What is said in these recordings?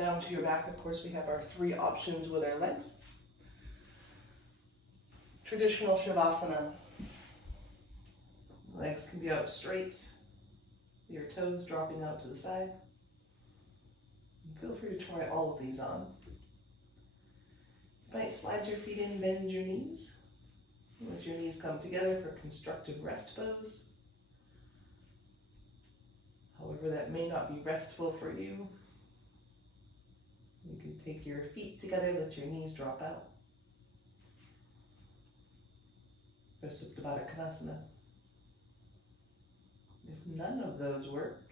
Down to your back, of course, we have our 3 options with our legs. Traditional Shavasana. Legs can be out straight, your toes dropping out to the side. Feel free to try all of these on. You might slide your feet in, bend your knees. Let your knees come together for constructive rest pose. However, that may not be restful for you. You can take your feet together, let your knees drop out. Or Supta Baddha Konasana. If none of those work,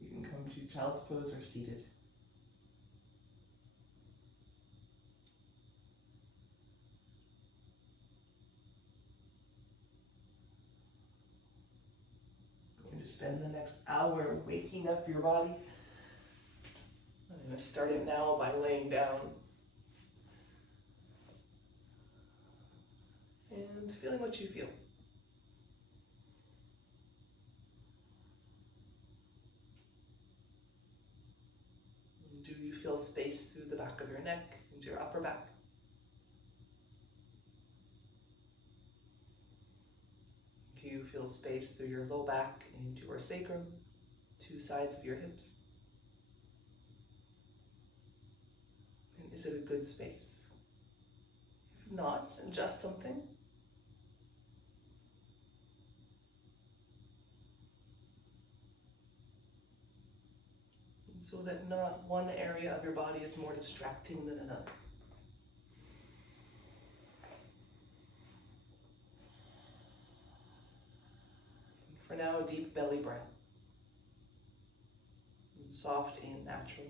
you can come to child's pose or seated. We're going to spend the next hour waking up your body. I'm going to start it now by laying down and feeling what you feel. Do you feel space through the back of your neck into your upper back? Do you feel space through your low back into your sacrum, 2 sides of your hips? And is it a good space? If not, adjust something. So that not one area of your body is more distracting than another. And for now, a deep belly breath. And soft and natural.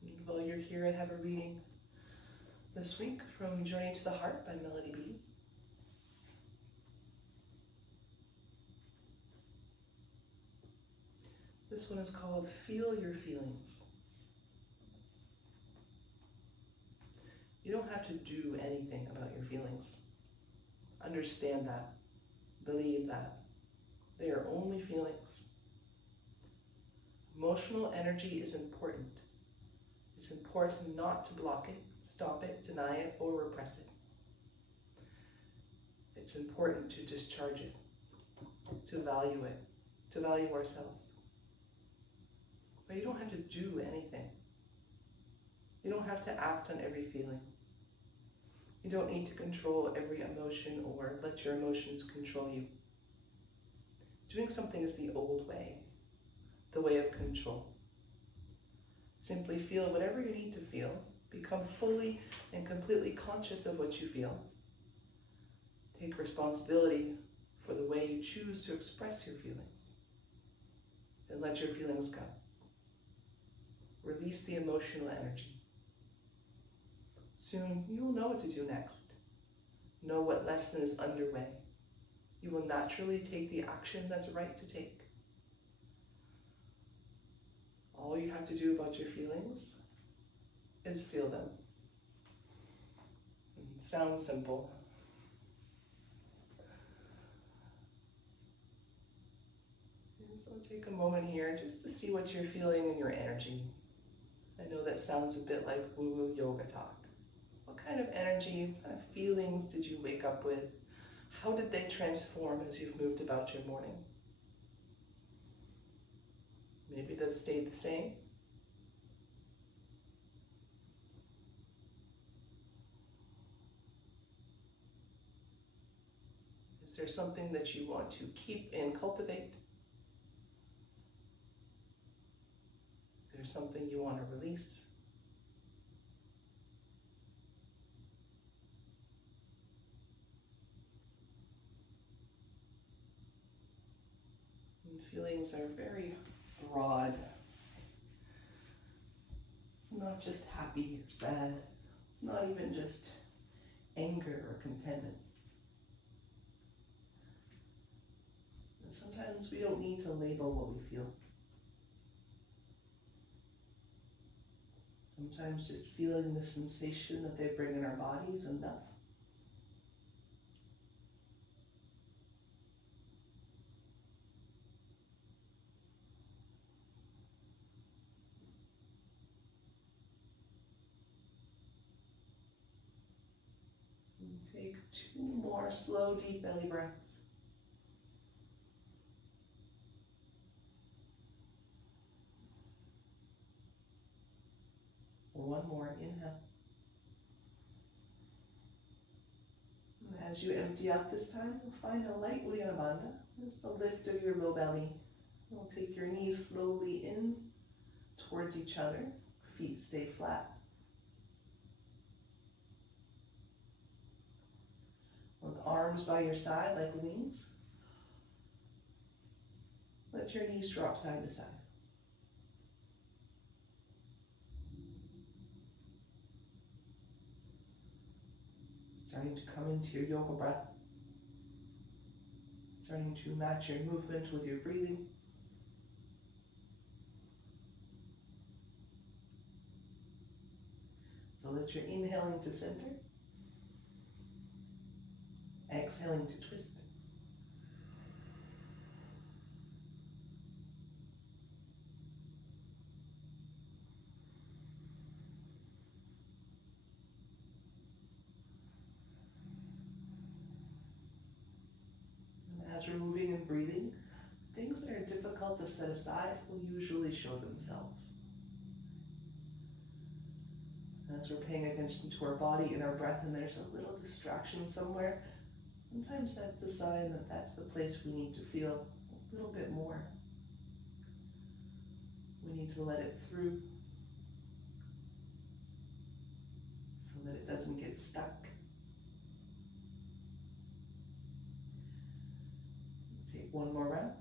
And while you're here, I have a reading this week from Journey to the Heart by Melody B. This one is called Feel Your Feelings. You don't have to do anything about your feelings. Understand that. Believe that. They are only feelings. Emotional energy is important. It's important not to block it, stop it, deny it, or repress it. It's important to discharge it, to value it, to value ourselves. But you don't have to do anything. You don't have to act on every feeling. You don't need to control every emotion or let your emotions control you. Doing something is the old way, the way of control. Simply feel whatever you need to feel. Become fully and completely conscious of what you feel. Take responsibility for the way you choose to express your feelings. Then let your feelings go. Release the emotional energy. Soon you will know what to do next. Know what lesson is underway. You will naturally take the action that's right to take. All you have to do about your feelings is feel them. It sounds simple. And so take a moment here just to see what you're feeling in your energy. I know that sounds a bit like woo-woo yoga talk. What kind of energy, what kind of feelings did you wake up with? How did they transform as you've moved about your morning? Maybe they've stayed the same. Is there something that you want to keep and cultivate? Is there something you want to release? And feelings are very broad. It's not just happy or sad. It's not even just anger or contentment. And sometimes we don't need to label what we feel. Sometimes just feeling the sensation that they bring in our bodies is enough. And take 2 more slow, deep belly breaths. One more, inhale. And as you empty out this time, you'll find a light Uddiyana Bandha, just a lift of your low belly. You'll take your knees slowly in towards each other, feet stay flat. With arms by your side like wings, let your knees drop side to side. Starting to come into your yoga breath. Starting to match your movement with your breathing. So that you're inhaling to center, exhaling to twist. As we're moving and breathing, things that are difficult to set aside will usually show themselves. As we're paying attention to our body and our breath and there's a little distraction somewhere, sometimes that's the sign that that's the place we need to feel a little bit more. We need to let it through so that it doesn't get stuck. Take one more round.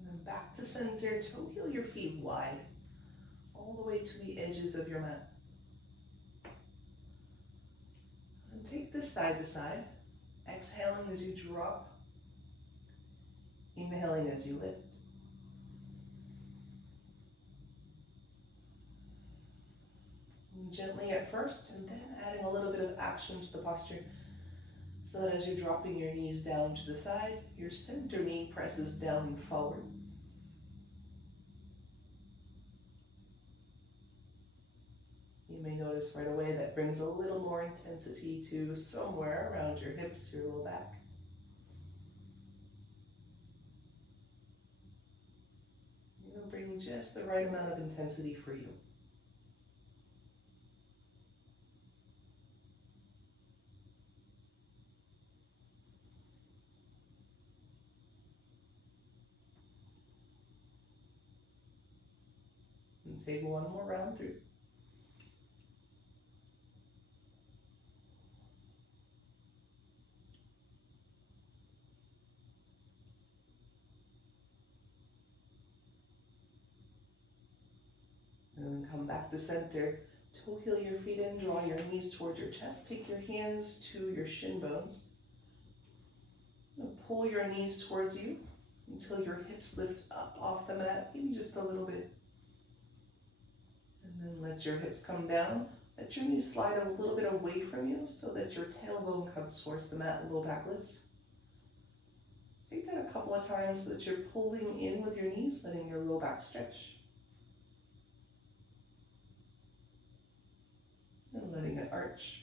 And then back to center, toe heel your feet wide, all the way to the edges of your mat. And take this side to side, exhaling as you drop, inhaling as you lift. Gently at first, and then adding a little bit of action to the posture so that as you're dropping your knees down to the side, your center knee presses down and forward. You may notice right away that brings a little more intensity to somewhere around your hips, your low back. You're going to bring just the right amount of intensity for you. And take one more round through. And then come back to center. Toe heel your feet in, draw your knees towards your chest. Take your hands to your shin bones. And pull your knees towards you until your hips lift up off the mat, maybe just a little bit. And then let your hips come down. Let your knees slide a little bit away from you so that your tailbone comes towards the mat and low back lifts. Take that a couple of times so that you're pulling in with your knees, letting your low back stretch. And letting it arch.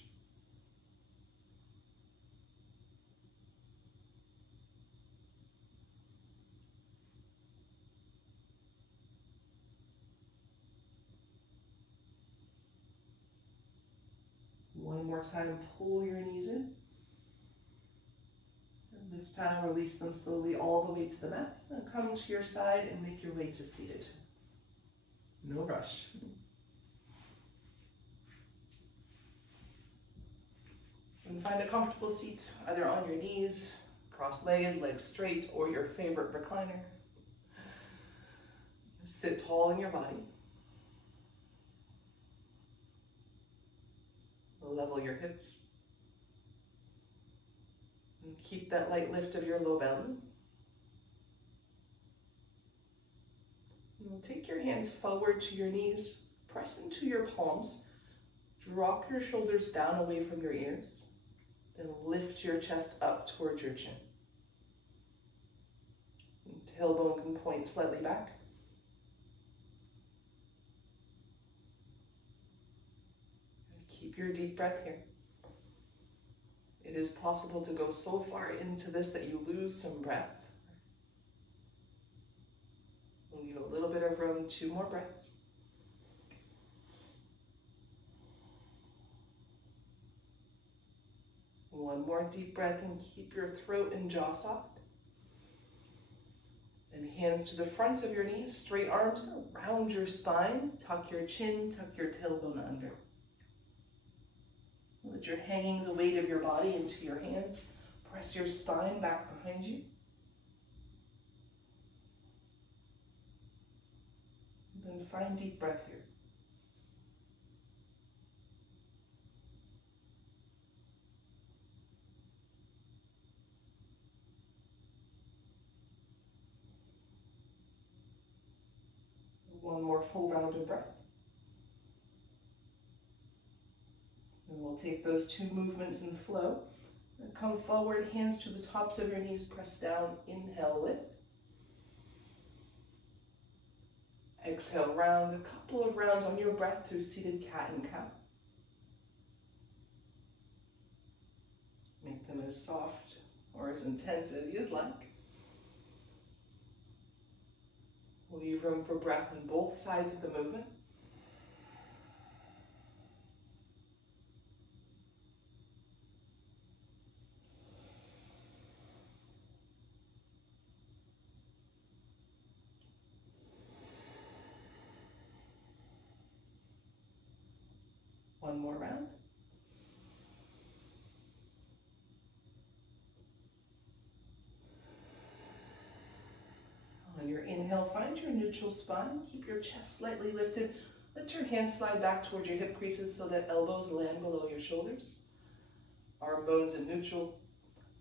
One more time, pull your knees in. And this time, release them slowly all the way to the mat. And come to your side and make your way to seated. No rush. And find a comfortable seat, either on your knees, cross-legged, legs straight, or your favorite recliner. Sit tall in your body. Level your hips. And keep that light lift of your low belly. And take your hands forward to your knees, press into your palms, drop your shoulders down away from your ears, then lift your chest up towards your chin. And tailbone can point slightly back. And keep your deep breath here. It is possible to go so far into this that you lose some breath. Leave a little bit of room, 2 more breaths. One more deep breath and keep your throat and jaw soft. And hands to the fronts of your knees, straight arms around your spine. Tuck your chin, tuck your tailbone under. Let you're hanging the weight of your body into your hands. Press your spine back behind you. And then find deep breath here. One more full round of breath. And we'll take those 2 movements in flow. And come forward, hands to the tops of your knees, press down, inhale, lift. Exhale, round, a couple of rounds on your breath through seated cat and cow. Make them as soft or as intense as you'd like. Leave room for breath on both sides of the movement. One more round. On your inhale, find your neutral spine. Keep your chest slightly lifted. Let your hands slide back towards your hip creases so that elbows land below your shoulders. Arm bones in neutral.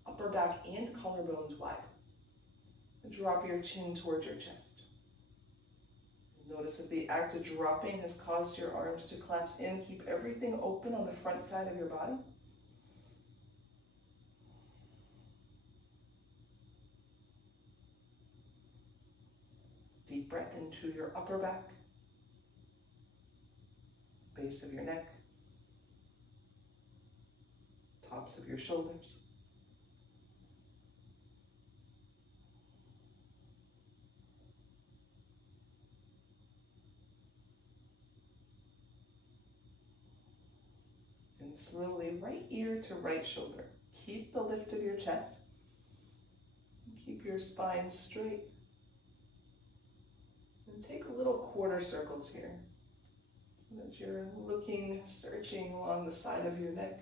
Upper back and collarbones wide. And drop your chin towards your chest. Notice if the act of dropping has caused your arms to collapse in. Keep everything open on the front side of your body. Deep breath into your upper back, base of your neck, tops of your shoulders. And slowly, right ear to right shoulder. Keep the lift of your chest. Keep your spine straight. And take little quarter circles here. So that you're looking, searching along the side of your neck.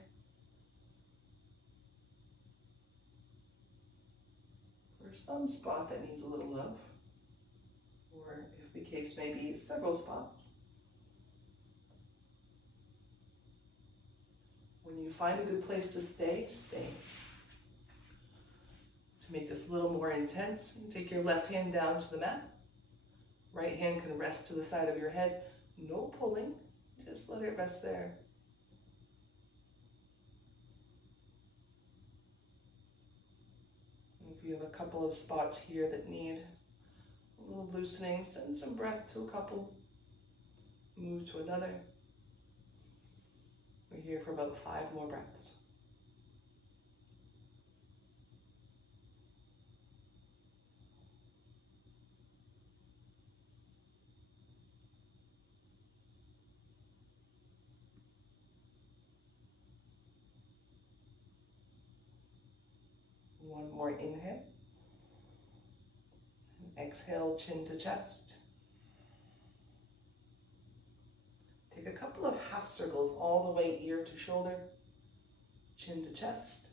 For some spot that needs a little love. Or if the case may be, several spots. When you find a good place to stay, stay. To make this a little more intense, take your left hand down to the mat. Right hand can rest to the side of your head. No pulling, just let it rest there. And if you have a couple of spots here that need a little loosening, send some breath to a couple. Move to another. We're here for about 5 more breaths. One more inhale. And exhale, chin to chest. Take a couple of half circles all the way ear to shoulder, chin to chest,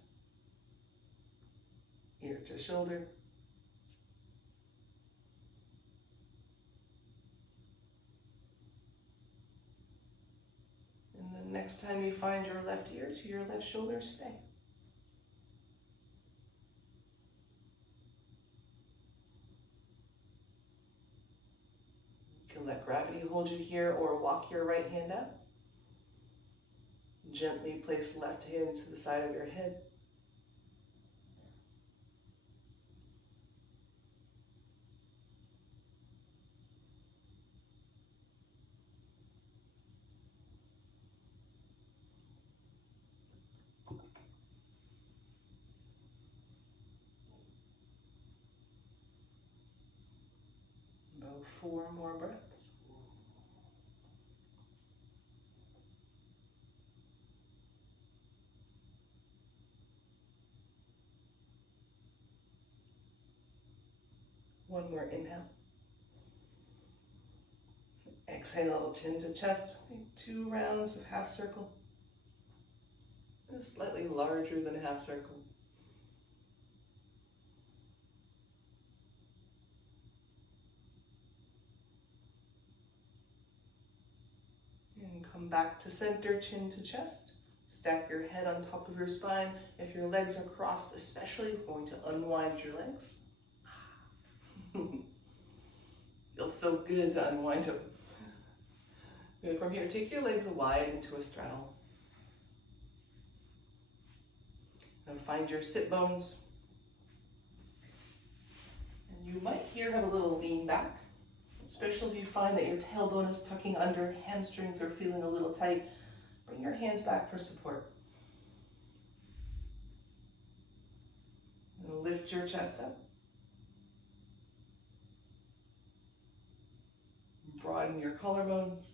ear to shoulder. And then next time you find your left ear to your left shoulder, stay. can let gravity hold you here or walk your right hand out. Gently place left hand to the side of your head. About 4 more breaths. One more inhale. Exhale, chin to chest. 2 rounds of half circle. And slightly larger than half circle. And come back to center, chin to chest. Stack your head on top of your spine. If your legs are crossed especially, we're going to unwind your legs. Feels so good to unwind them. Good. From here, take your legs wide into a straddle. And find your sit bones. And you might here have a little lean back, especially if you find that your tailbone is tucking under, hamstrings are feeling a little tight. Bring your hands back for support. And lift your chest up. Broaden your collarbones.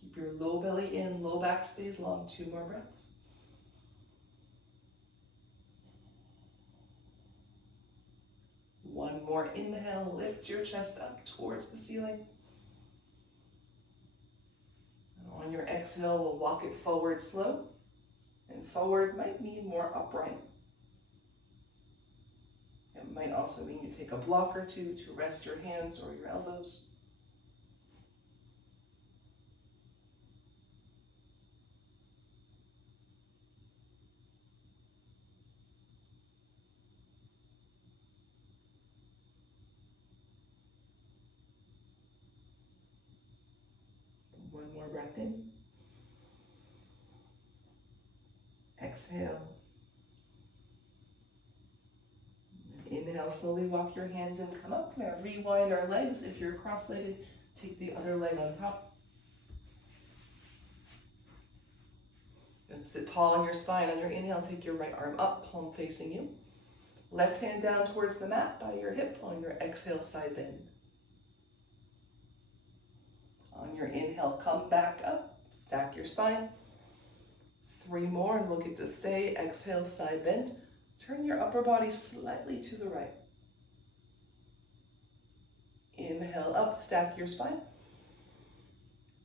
Keep your low belly in, low back stays long. 2 more breaths. One more inhale, lift your chest up towards the ceiling. And on your exhale, we'll walk it forward slow. And forward might mean more upright. It might also mean you take a block or two to rest your hands or your elbows. One more breath in. Exhale. Inhale, slowly walk your hands in, come up. Now rewind our legs. If you're cross-legged, take the other leg on top. And sit tall on your spine. On your inhale, take your right arm up, palm facing you. Left hand down towards the mat by your hip. On your exhale, side bend. On your inhale, come back up, stack your spine. 3 more and we'll get to stay. Exhale, side bend. Turn your upper body slightly to the right. Inhale up, stack your spine.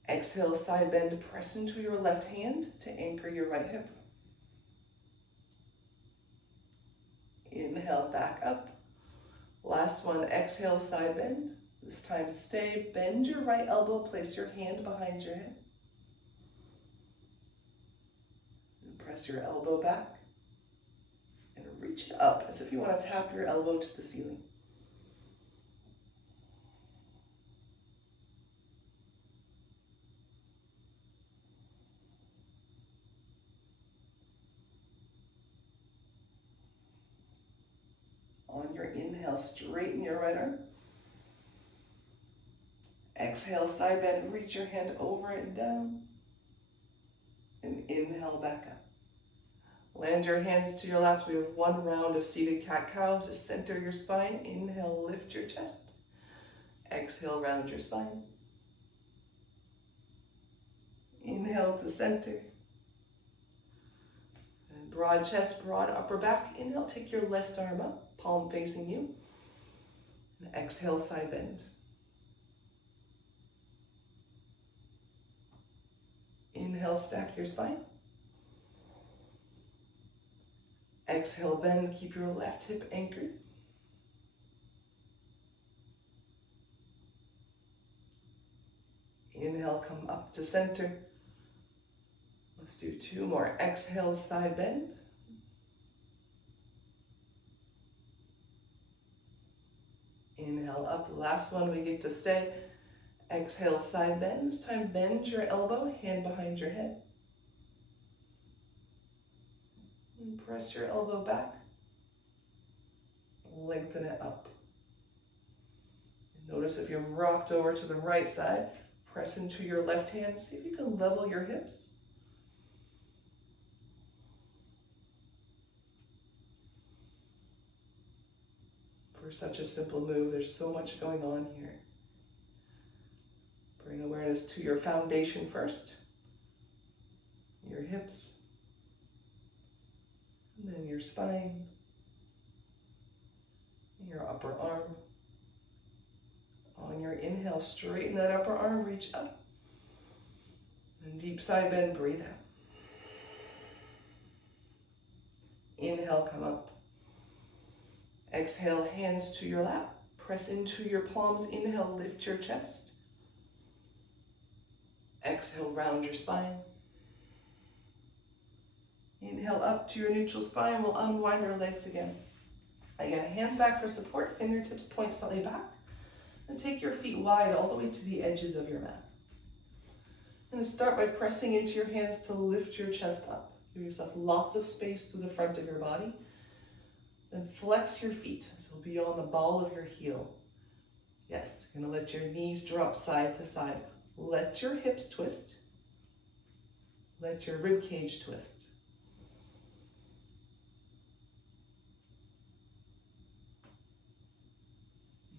Exhale, side bend, press into your left hand to anchor your right hip. Inhale, back up. Last one, exhale, side bend. This time stay, bend your right elbow, place your hand behind your head. And press your elbow back. And reach it up as if you want to tap your elbow to the ceiling. On your inhale, straighten your right arm. Exhale, side bend, reach your hand over and down. And inhale, back up. Land your hands to your laps. We have 1 round of seated cat-cow. Just center your spine. Inhale, lift your chest. Exhale, round your spine. Inhale to center. And broad chest, broad upper back. Inhale, take your left arm up, palm facing you. And exhale, side bend. Inhale, stack your spine. Exhale, bend, keep your left hip anchored. Inhale, come up to center. Let's do 2 more. Exhale, side bend. Inhale up, last one, we get to stay. Exhale, side bend. This time bend your elbow, hand behind your head. And press your elbow back. Lengthen it up. And notice if you've rocked over to the right side, press into your left hand. See if you can level your hips. For such a simple move, there's so much going on here. Bring awareness to your foundation first, your hips, and then your spine, your upper arm. On your inhale, straighten that upper arm, reach up. And deep side bend, breathe out. Inhale, come up. Exhale, hands to your lap. Press into your palms. Inhale, lift your chest. Exhale, round your spine. Inhale up to your neutral spine. We'll unwind our legs again. Again, hands back for support. Fingertips point slightly back. And take your feet wide all the way to the edges of your mat. I'm going to start by pressing into your hands to lift your chest up. Give yourself lots of space through the front of your body. Then flex your feet, so be on the ball of your heel. Yes, you're gonna let your knees drop side to side. Let your hips twist. Let your rib cage twist.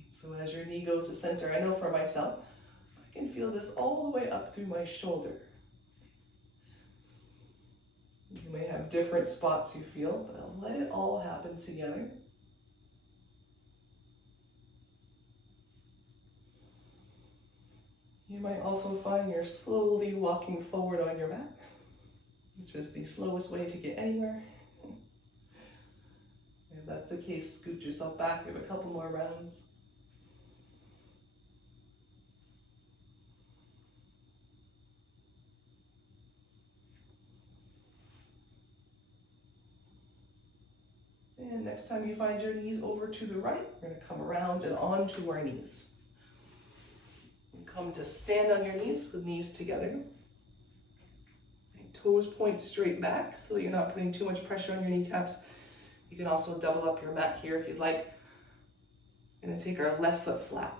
So as your knee goes to center, I know for myself, I can feel this all the way up through my shoulder. You may have different spots you feel, but I'll let it all happen together. You might also find you're slowly walking forward on your mat, which is the slowest way to get anywhere. If that's the case, scoot yourself back. We have a couple more rounds. And next time you find your knees over to the right, we're going to come around and onto our knees. And come to stand on your knees with knees together. And toes point straight back so that you're not putting too much pressure on your kneecaps. You can also double up your mat here if you'd like. We're going to take our left foot flat.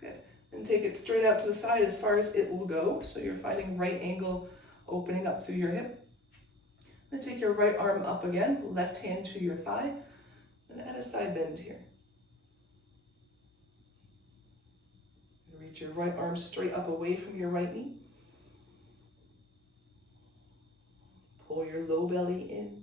Good. And take it straight out to the side as far as it will go. So you're finding right angle opening up through your hip. And take your right arm up again, left hand to your thigh, and add a side bend here. And reach your right arm straight up away from your right knee. Pull your low belly in.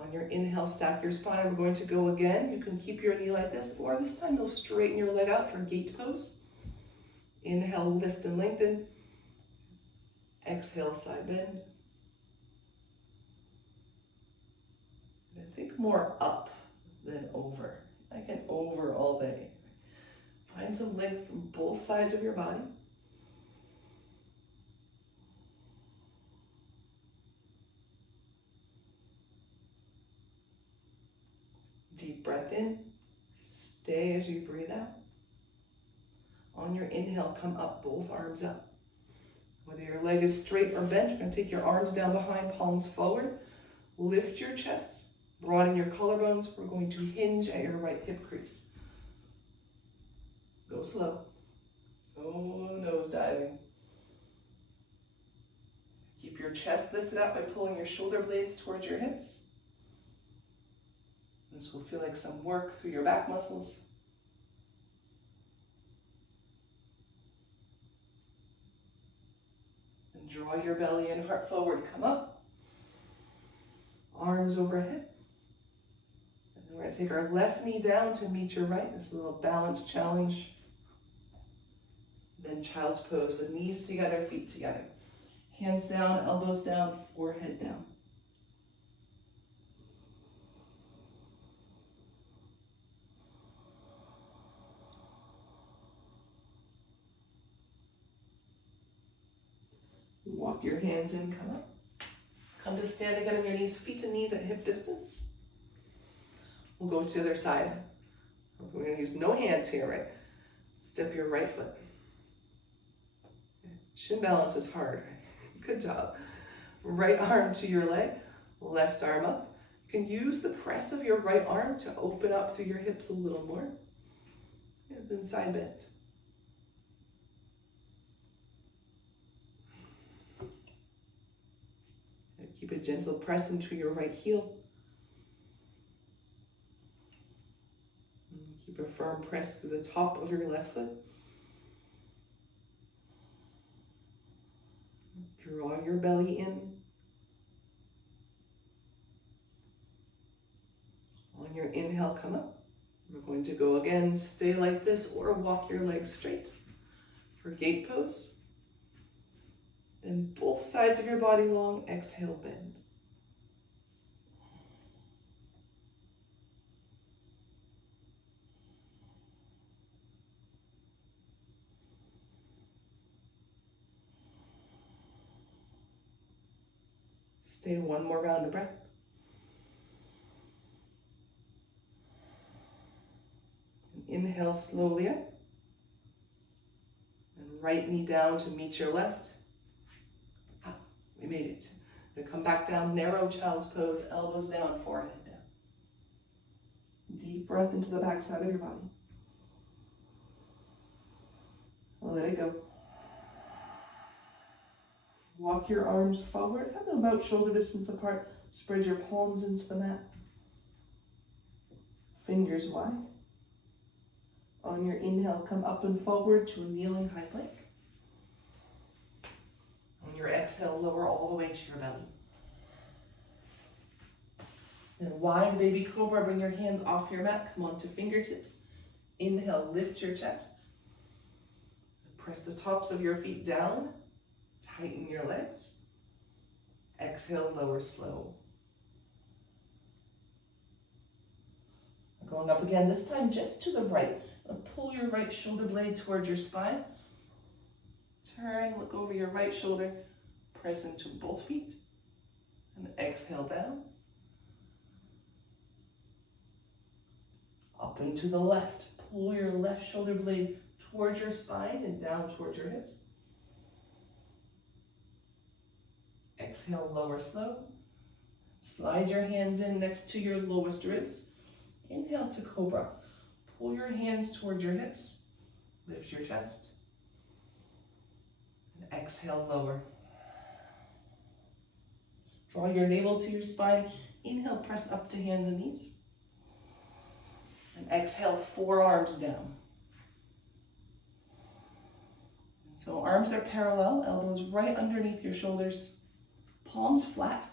On your inhale, stack your spine. We're going to go again. You can keep your knee like this, or this time you'll straighten your leg out for gate pose. Inhale, lift and lengthen. Exhale, side bend. And think more up than over. I can over all day. Find some length from both sides of your body. Deep breath in. Stay as you breathe out. On your inhale, come up, both arms up. Whether your leg is straight or bent, you're going to take your arms down behind, palms forward. Lift your chest, broaden your collarbones. We're going to hinge at your right hip crease. Go slow. Oh, nose diving. Keep your chest lifted up by pulling your shoulder blades towards your hips. This will feel like some work through your back muscles. Draw your belly and heart forward, come up. Arms overhead. And then we're going to take our left knee down to meet your right. This is a little balance challenge. Then child's pose with knees together, feet together. Hands down, elbows down, forehead down. Walk your hands in, come up. Come to stand again on your knees, feet and knees at hip distance. We'll go to the other side. We're going to use no hands here, right? Step your right foot. Shin balance is hard. Good job. Right arm to your leg, left arm up. You can use the press of your right arm to open up through your hips a little more. And then side bend. Keep a gentle press into your right heel. Keep a firm press to the top of your left foot. Draw your belly in. On your inhale, come up. We're going to go again, stay like this or walk your legs straight for gate pose. Then both sides of your body long, exhale, bend. Stay one more round of breath. Inhale slowly up. And right knee down to meet your left. We made it. Then come back down, narrow child's pose, elbows down, forehead down. Deep breath into the back side of your body. Let it go. Walk your arms forward, have them about shoulder distance apart. Spread your palms into the mat. Fingers wide. On your inhale, come up and forward to a kneeling high plank. On your exhale, lower all the way to your belly. Then wide baby cobra, bring your hands off your mat, come onto fingertips. Inhale, lift your chest. Press the tops of your feet down, tighten your legs. Exhale, lower slow. Going up again, this time just to the right. Pull your right shoulder blade towards your spine. Turn, look over your right shoulder, press into both feet, and exhale down. Up and to the left, pull your left shoulder blade towards your spine and down towards your hips. Exhale, lower slow. Slide your hands in next to your lowest ribs. Inhale to cobra. Pull your hands towards your hips. Lift your chest. And exhale, lower. Draw your navel to your spine. Inhale, press up to hands and knees. And exhale, forearms down. So arms are parallel, elbows right underneath your shoulders, palms flat.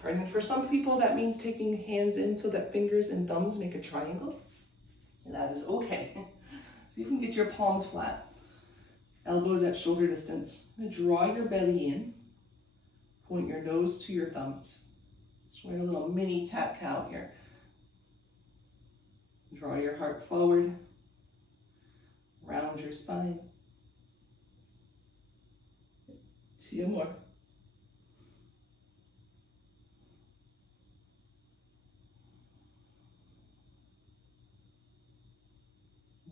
Pardon. For some people, that means taking hands in so that fingers and thumbs make a triangle. And that is okay. So you can get your palms flat, elbows at shoulder distance. Draw your belly in, point your nose to your thumbs. So we're in a little mini cat-cow here. Draw your heart forward, round your spine. 2 more.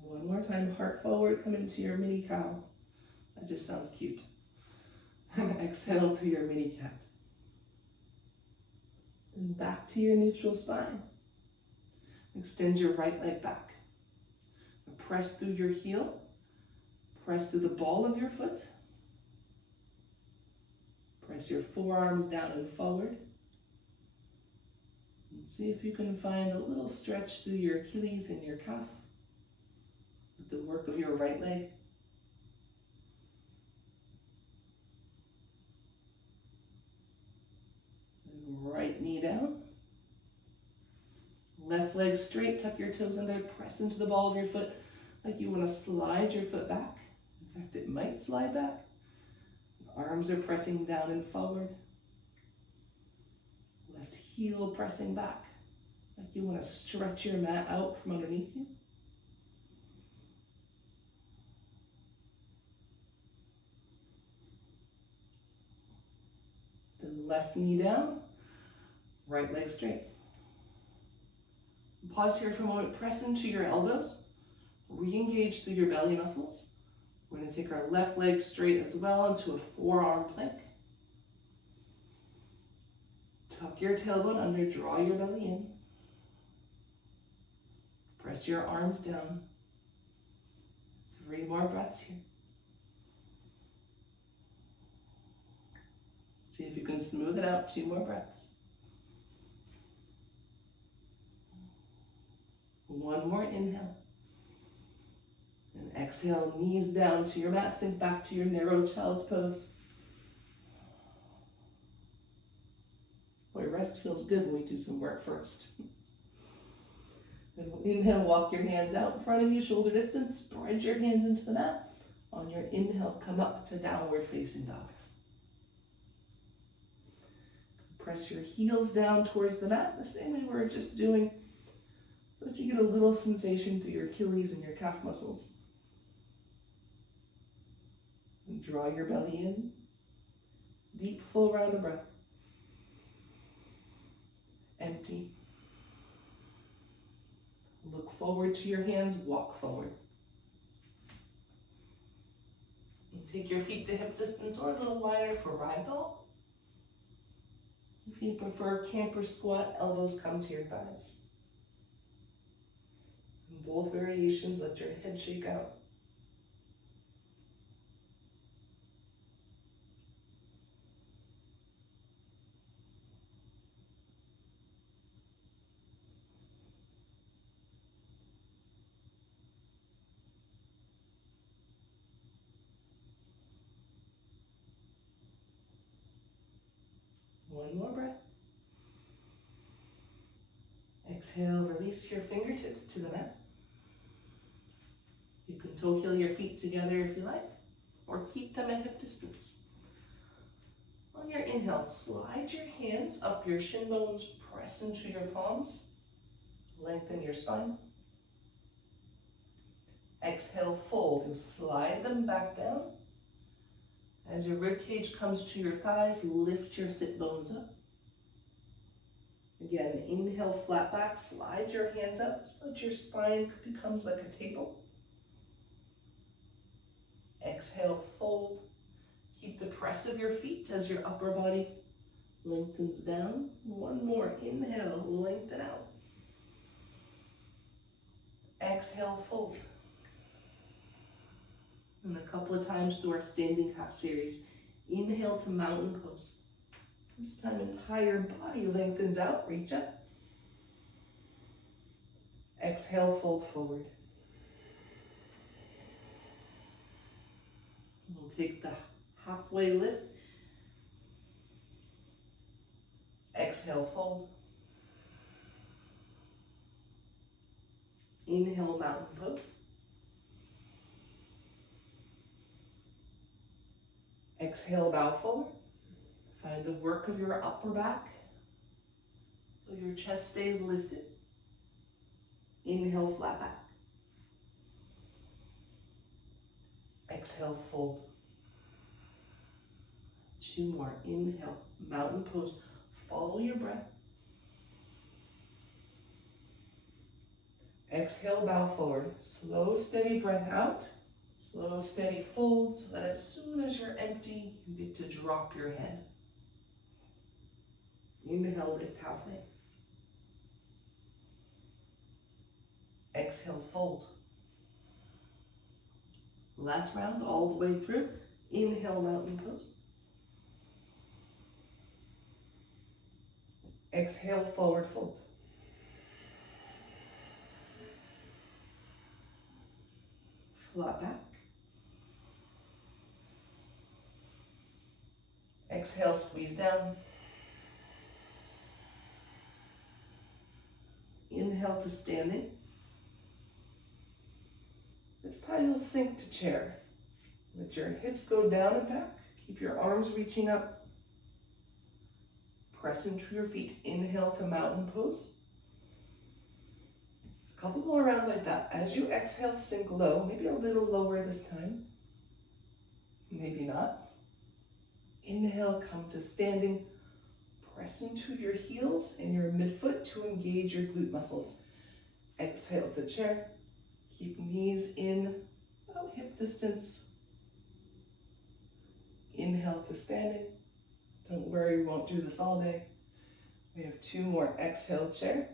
One more time, heart forward, come into your mini cow. That just sounds cute. And exhale to your mini cat. And back to your neutral spine. Extend your right leg back. Press through your heel. Press through the ball of your foot. Press your forearms down and forward. And see if you can find a little stretch through your Achilles and your calf with the work of your right leg. And right knee down. Left leg straight, tuck your toes in there, press into the ball of your foot like you want to slide your foot back. In fact, it might slide back. Arms are pressing down and forward. Left heel pressing back like you want to stretch your mat out from underneath you. left knee down, right leg straight. Pause here for a moment, press into your elbows, re-engage through your belly muscles. We're going to take our left leg straight as well into a forearm plank. Tuck your tailbone under, draw your belly in. Press your arms down. 3 more breaths here. See if you can smooth it out, 2 more breaths. 1 more inhale. And exhale, knees down to your mat, sink back to your narrow child's pose. Boy, rest feels good when we do some work first. And inhale, walk your hands out in front of you, shoulder distance, spread your hands into the mat. On your inhale, come up to downward facing dog. Press your heels down towards the mat, the same way we were just doing, so that you get a little sensation through your Achilles and your calf muscles. And draw your belly in. Deep, full round of breath. Empty. Look forward to your hands, walk forward. And take your feet to hip distance or a little wider for ragdoll. If you prefer camper squat, elbows come to your thighs. In both variations, let your head shake out. One more breath. Exhale, release your fingertips to the mat. You can toe heel your feet together if you like, or keep them at hip distance. On your inhale, slide your hands up your shin bones, press into your palms, lengthen your spine. Exhale, fold. You'll slide them back down. As your rib cage comes to your thighs, lift your sit bones up. Again, inhale, flat back, slide your hands up so that your spine becomes like a table. Exhale, fold. Keep the press of your feet as your upper body lengthens down. One more, inhale, lengthen out. Exhale, fold. And a couple of times through our standing half series, inhale to mountain pose. This time entire body lengthens out, reach up. Exhale, fold forward. We'll take the halfway lift. Exhale, fold. Inhale, mountain pose. Exhale, bow forward. Find the work of your upper back so your chest stays lifted. Inhale, flat back. Exhale, fold. 2 more. Inhale, mountain pose. Follow your breath. Exhale, bow forward. Slow, steady breath out. Slow, steady fold so that as soon as you're empty, you get to drop your head. Inhale, lift halfway. Exhale, fold. Last round, all the way through. Inhale, mountain pose. Exhale, forward fold. Flat back. Exhale, squeeze down. Inhale to standing. This time you'll sink to chair. Let your hips go down and back. Keep your arms reaching up. Press into your feet. Inhale to mountain pose. A couple more rounds like that. As you exhale, sink low. Maybe a little lower this time. Maybe not. Inhale, come to standing. Press into your heels and your midfoot to engage your glute muscles. Exhale to chair. Keep knees in about hip distance. Inhale to standing. Don't worry, we won't do this all day. We have 2 more. Exhale, chair.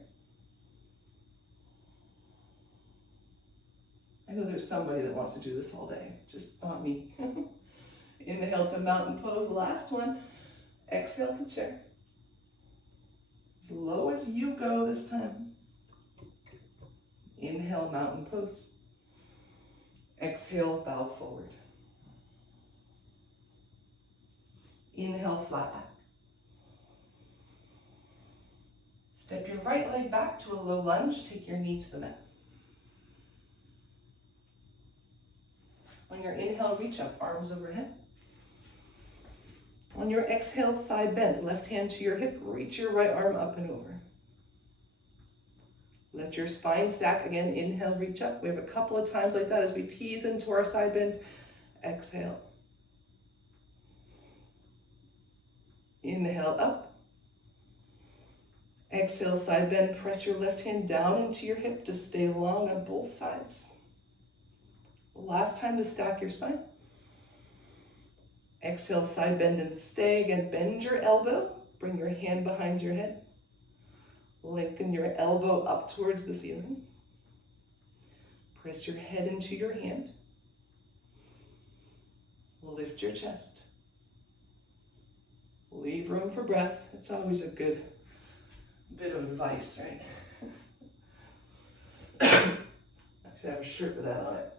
I know there's somebody that wants to do this all day, just not me. Inhale to mountain pose, last one. Exhale to chair. As low as you go this time. Inhale, mountain pose. Exhale, bow forward. Inhale, flat back. Step your right leg back to a low lunge. Take your knee to the mat. On your inhale, reach up, arms overhead. On your exhale, side bend, left hand to your hip, reach your right arm up and over. Let your spine stack again. Inhale, reach up. We have a couple of times like that as we tease into our side bend. Exhale. Inhale, up. Exhale, side bend. Press your left hand down into your hip to stay long on both sides. Last time to stack your spine. Exhale, side bend and stay. Again, bend your elbow. Bring your hand behind your head. Lengthen your elbow up towards the ceiling. Press your head into your hand. Lift your chest. Leave room for breath. It's always a good bit of advice, right? I should have a shirt with that on it.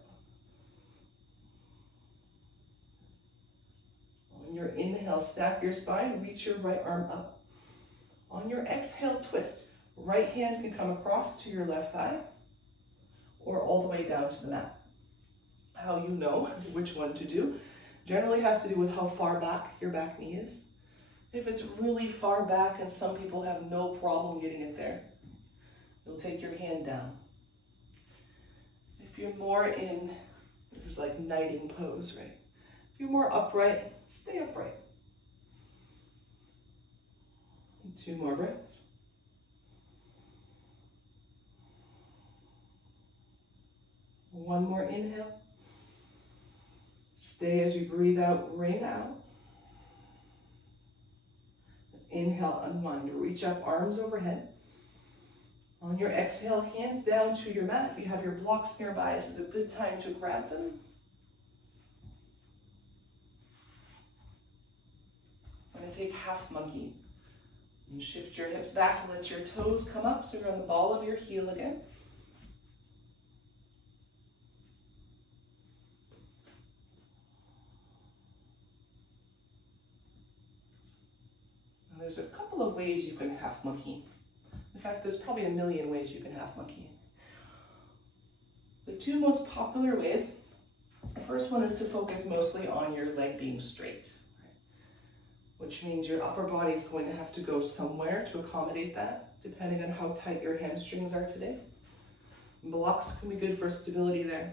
On your inhale, stack your spine, reach your right arm up. On your exhale, twist. Right hand can come across to your left thigh or all the way down to the mat. How you know which one to do generally has to do with how far back your back knee is. If it's really far back and some people have no problem getting it there, you'll take your hand down. If you're more in, this is like knighting pose, right? If you're more upright, stay upright. 2 more breaths. One more inhale. Stay as you breathe out, ring out. Inhale, unwind, reach up, arms overhead. On your exhale, hands down to your mat. If you have your blocks nearby, this is a good time to grab them. I'm going to take half monkey. And shift your hips back and let your toes come up so you're on the ball of your heel again. And there's a couple of ways you can half monkey. In fact, there's probably a million ways you can half monkey. The 2 most popular ways, the first one is to focus mostly on your leg being straight, which means your upper body is going to have to go somewhere to accommodate that, depending on how tight your hamstrings are today. Blocks can be good for stability there.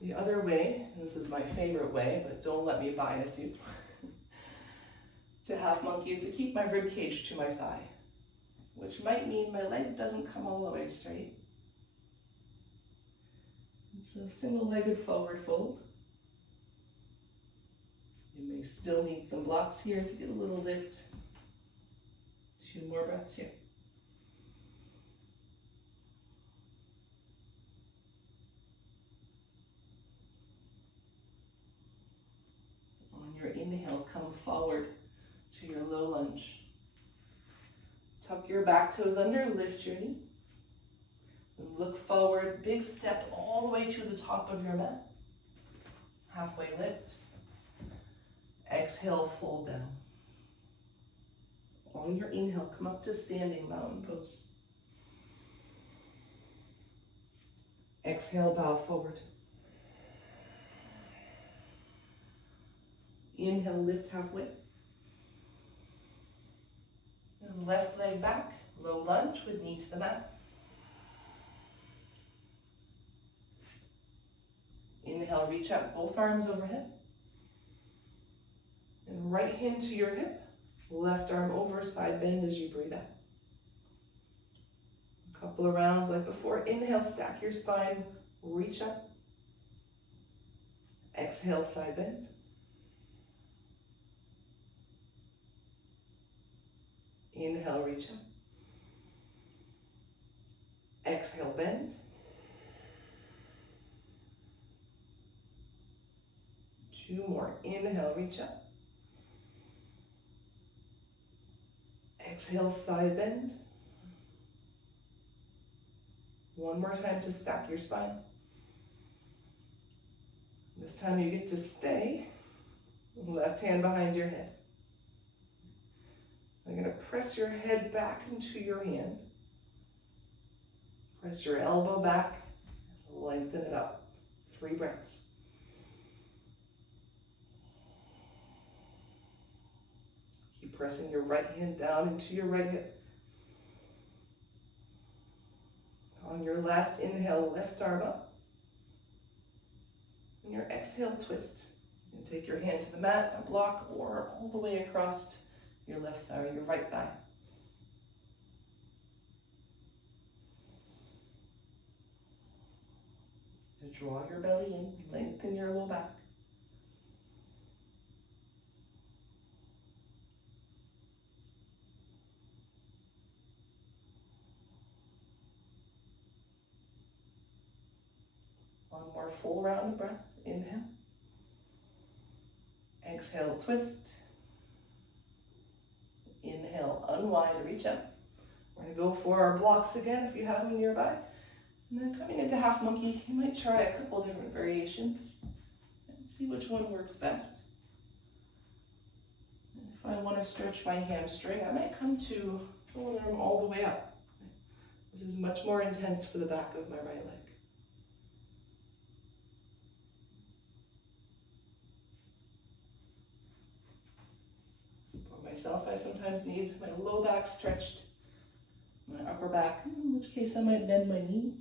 The other way, and this is my favorite way, but don't let me bias you, to half monkey is to keep my rib cage to my thigh, which might mean my leg doesn't come all the way straight. And so single-legged forward fold. You may still need some blocks here to get a little lift. 2 more breaths here. On your inhale, come forward to your low lunge. Tuck your back toes under, lift your knee. And look forward, big step all the way to the top of your mat. Halfway lift. Exhale, fold down. On your inhale, come up to standing mountain pose. Exhale, bow forward. Inhale, lift halfway. And left leg back, low lunge with knee to the mat. Inhale, reach up, both arms overhead. And right hand to your hip, Left arm over, side bend as you breathe out. A couple of rounds like before. Inhale, stack your spine, reach up. Exhale, side bend. Inhale, reach up. Exhale, bend. Two more. Inhale, reach up. Exhale, side bend. One more time to stack your spine. This time you get to stay. Left hand behind your head. I'm going to press your head back into your hand. Press your elbow back. Lengthen it up. 3 breaths. Keep pressing your right hand down into your right hip. On your last inhale, left arm up. On your exhale, twist. You can take your hand to the mat, a block, or all the way across your left thigh, or your right thigh. And draw your belly in, lengthen your low back. One more full round of breath. Inhale. Exhale, twist. Inhale, unwind, reach up. We're going to go for our blocks again if you have them nearby. And then coming into half monkey, you might try a couple different variations and see which one works best. And if I want to stretch my hamstring, I might come to full arm all the way up. This is much more intense for the back of my right leg. Myself, I sometimes need my low back stretched, my upper back, in which case I might bend my knee.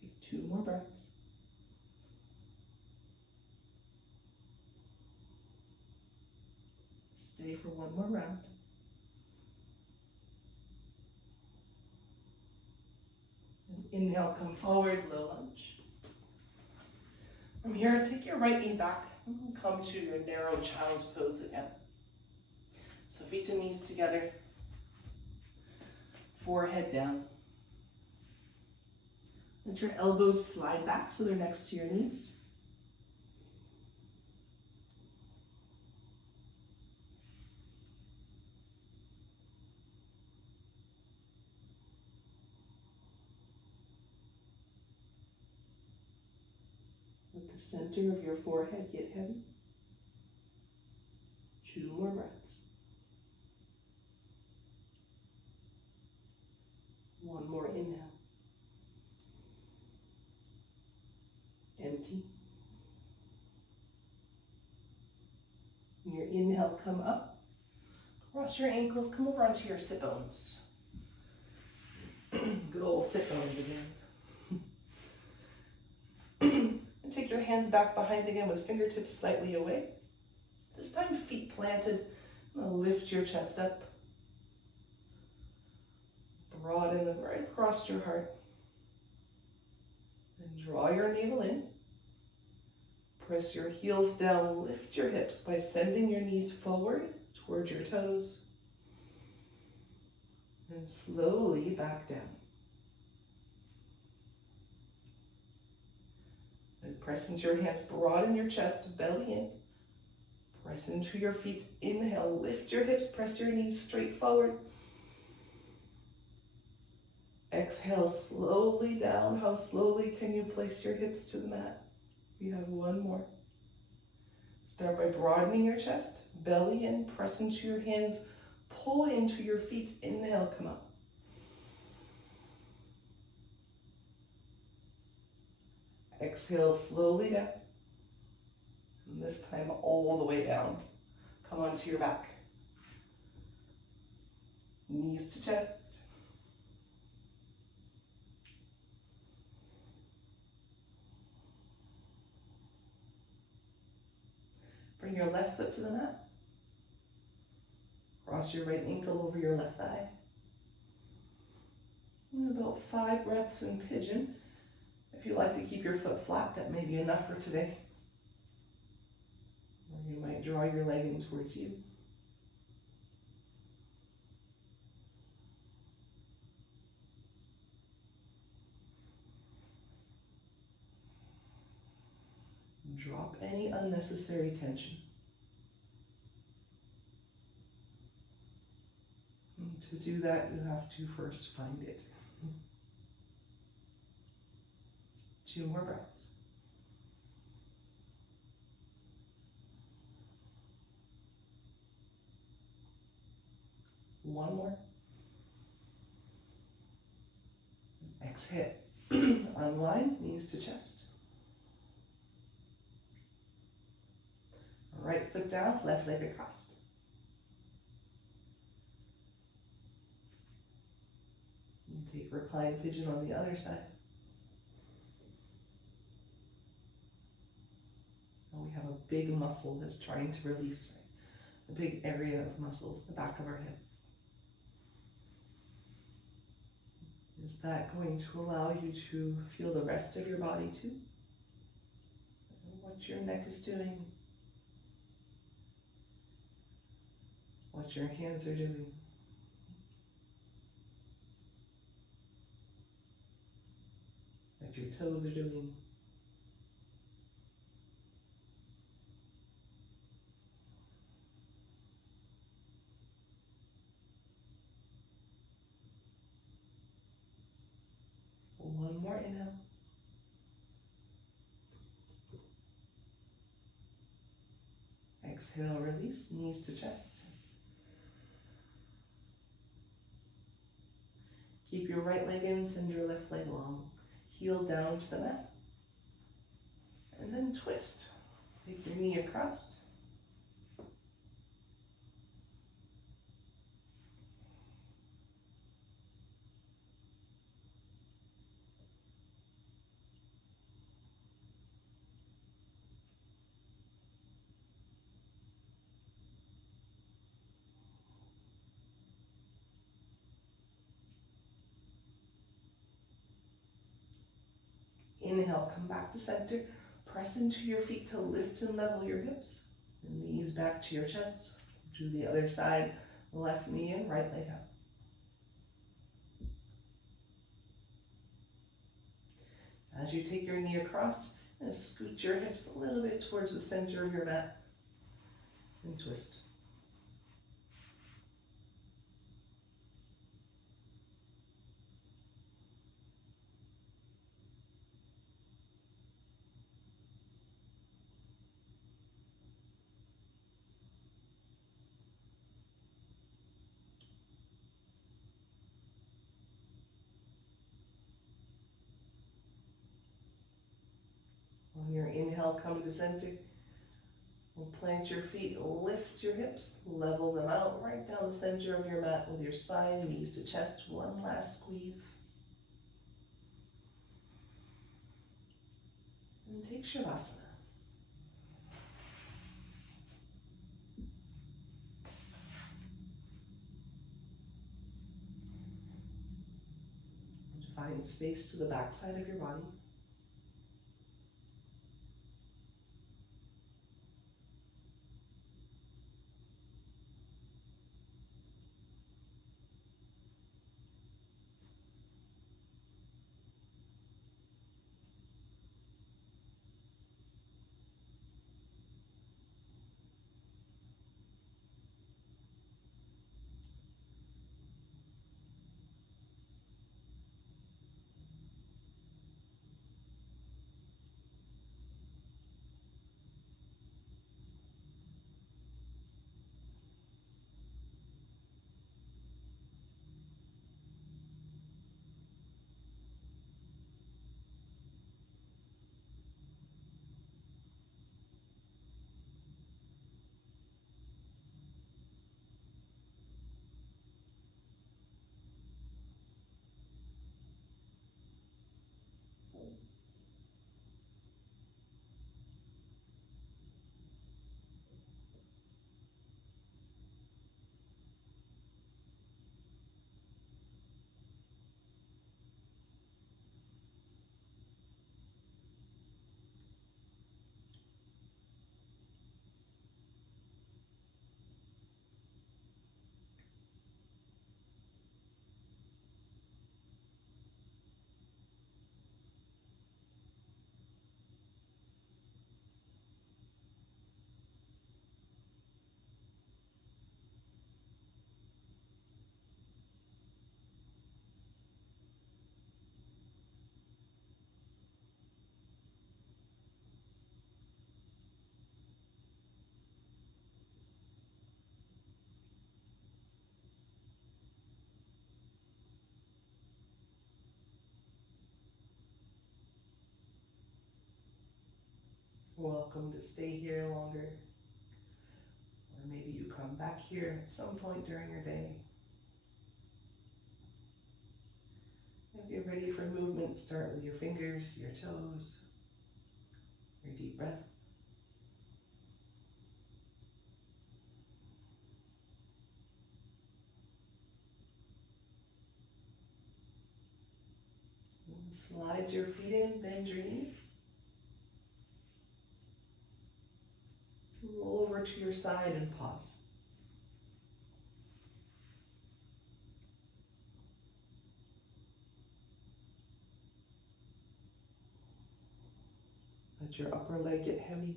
Take 2 more breaths. Stay for 1 more round. And inhale, come forward, low lunge. From here, take your right knee back and come to your narrow child's pose again. So feet and knees together, forehead down. Let your elbows slide back so they're next to your knees. Let the center of your forehead get heavy. 2 more breaths. 1 more inhale. Empty. And your inhale, come up. Cross your ankles, come over onto your sit bones. Good old sit bones again. And take your hands back behind again with fingertips slightly away. This time feet planted. Lift your chest up. Broaden them right across your heart. And draw your navel in. Press your heels down, lift your hips by sending your knees forward towards your toes. And slowly back down. And press into your hands, broaden your chest, belly in. Press into your feet, inhale, lift your hips, press your knees straight forward. Exhale, slowly down. How slowly can you place your hips to the mat? You have 1 more. Start by broadening your chest, belly in, press into your hands, pull into your feet, inhale, come up. Exhale slowly down. And this time all the way down. Come onto your back. Knees to chest. Bring your left foot to the mat. Cross your right ankle over your left thigh. And about 5 breaths in pigeon. If you like to keep your foot flat, that may be enough for today. Or you might draw your leg in towards you. Drop any unnecessary tension. And to do that, you have to first find it. 2 more breaths. One more. Exhale. Unwind, knees to chest. Right foot down, left leg across. And take reclined pigeon on the other side. And we have a big muscle that's trying to release, right? A big area of muscles, the back of our head. Is that going to allow you to feel the rest of your body too? What your neck is doing. What your hands are doing. What your toes are doing. One more inhale. Exhale, release, knees to chest. Keep your right leg in, send your left leg long. Heel down to the mat. And then twist. Take your knee across. Inhale, come back to center. Press into your feet to lift and level your hips. And knees back to your chest. Do the other side, left knee in, right leg up. As you take your knee across, and scoot your hips a little bit towards the center of your mat. And twist. On your inhale, come to center. We'll plant your feet, lift your hips, level them out right down the center of your mat with your spine, knees to chest. One last squeeze. And take Shavasana. And find space to the back side of your body. You're welcome to stay here longer. Or maybe you come back here at some point during your day. If you're ready for movement, start with your fingers, your toes, your deep breath. And slide your feet in, bend your knees. Roll over to your side and pause. Let your upper leg get heavy.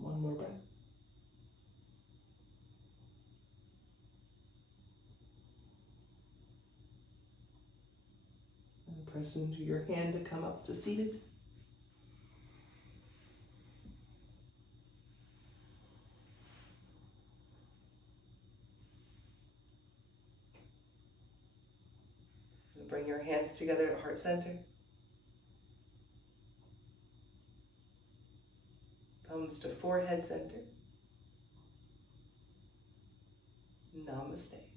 One more breath. And press into your hand to come up to seated. And bring your hands together at heart center. Thumbs to forehead center. Namaste.